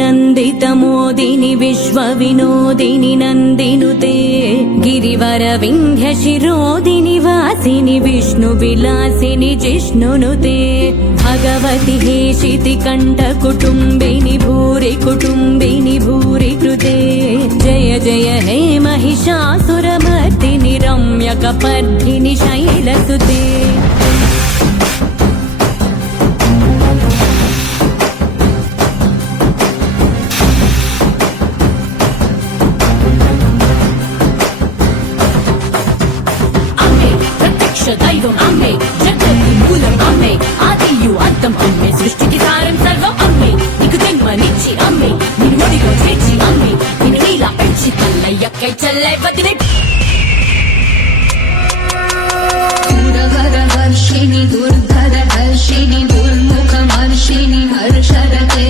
नन्दितमोदिनि विश्वविनोदिनि नन्दिनुते गिरिवरविन्ध्यशिरोदिनि वासिनि विष्णुविलासिनि जिष्णुनुते भगवति हेशिति कण्ठकुटुम्बिनि भूरि कुटुम्बिनि भूरि कृते जय जय हे महिषासुरमर्दिनि रम्यकपर्दिनि शैलसुते దైవం అమ్మే జగతి మూలం అమ్మే ఆదియు అంతం అమ్మే సృష్టికి సారం సర్వం అమ్మే నీకు జన్మనిచ్చి అమ్మే నిన్ను ఒడిలో చేర్చి అమ్మే నిన్ను నీలా పెంచి పల్లయ్యక్కై చల్లై వదిలే వర్షిణి దుర్ధర హర్షిణి దుర్ముఖమర్షిణి హర్షరతే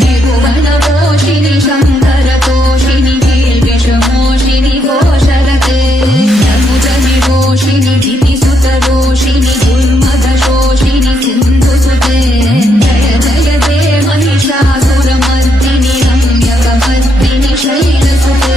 త్రిభువనపోషిణి శంకరతోషిణి కీర్తిషమోషిణి ఘోషరతే యముజని రోషిణి దితిసుతరోషిణి దుర్మదశోషిణి సింధుసుతే జయ జయ దే महिषासुरमर्दिनि रम्यकपर्दिनि शैलसुते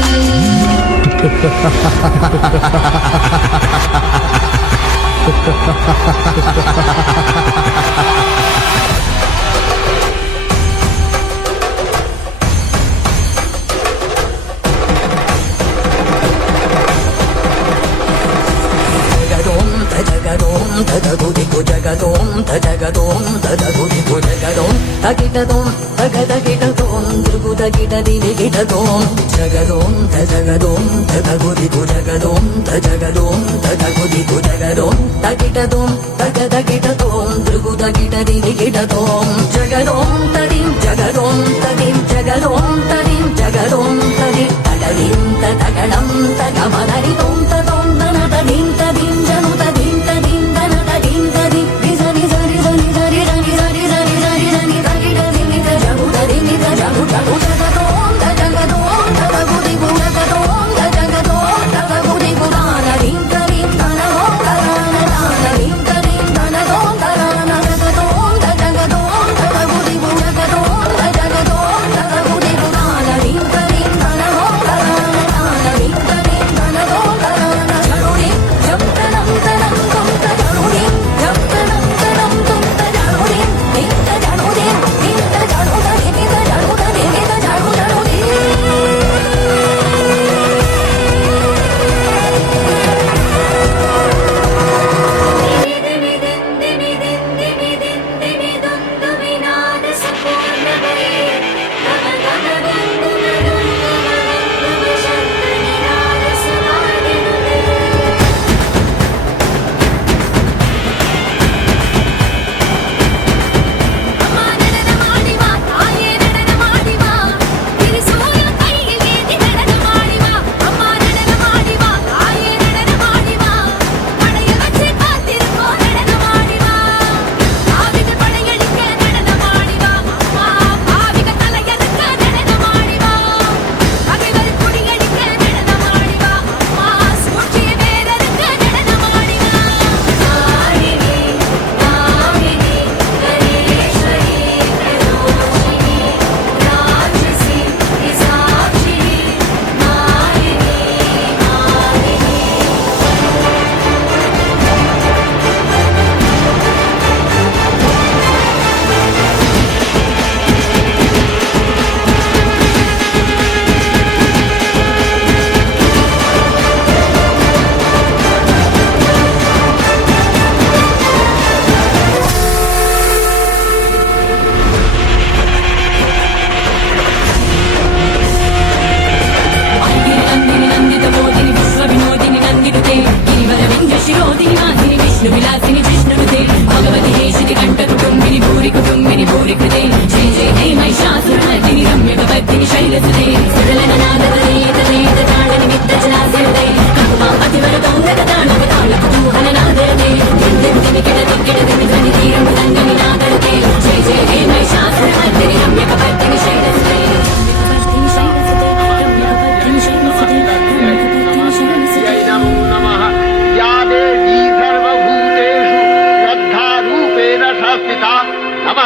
తగిటదోం తగదగిటదోం త్రిగుదగిటదిగిటదోం జగదోం తజగదోం తగగుదిగు జగదోం తజగదోం తగగుదిగు జగదోం తగిటదోం తగదగిటదోం త్రిగుదగిటదిగిటదోం జగదోం తదిం జగదోం తదిం జగదోం తదిం జగదోం తది తగదిం తగడం తగమదరిదోం తదోం తన తదిం తదిం జను తదిం తదిం తన తదిం తది నిజని జరి జని జరి జని జరి జరి జరి జని తగిడది నిజ జగు తది నిజ జగు జగు జగదోం తగదోం తగగుదిగు జగదోం తగదోం తగగుదిగు దానదిం తదిం తనోం తరాన దానదిం తదిం తనదోం తరాన జగదోం తగదోం తగగుదిగు జగదోం తగదోం తగగుదిగు దానదిం తదిం తనోం తరాన దానదిం తదిం తనదోం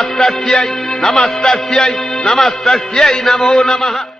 నమస్తస్యై నమస్తస్యై నమస్తస్యై నమో నమః.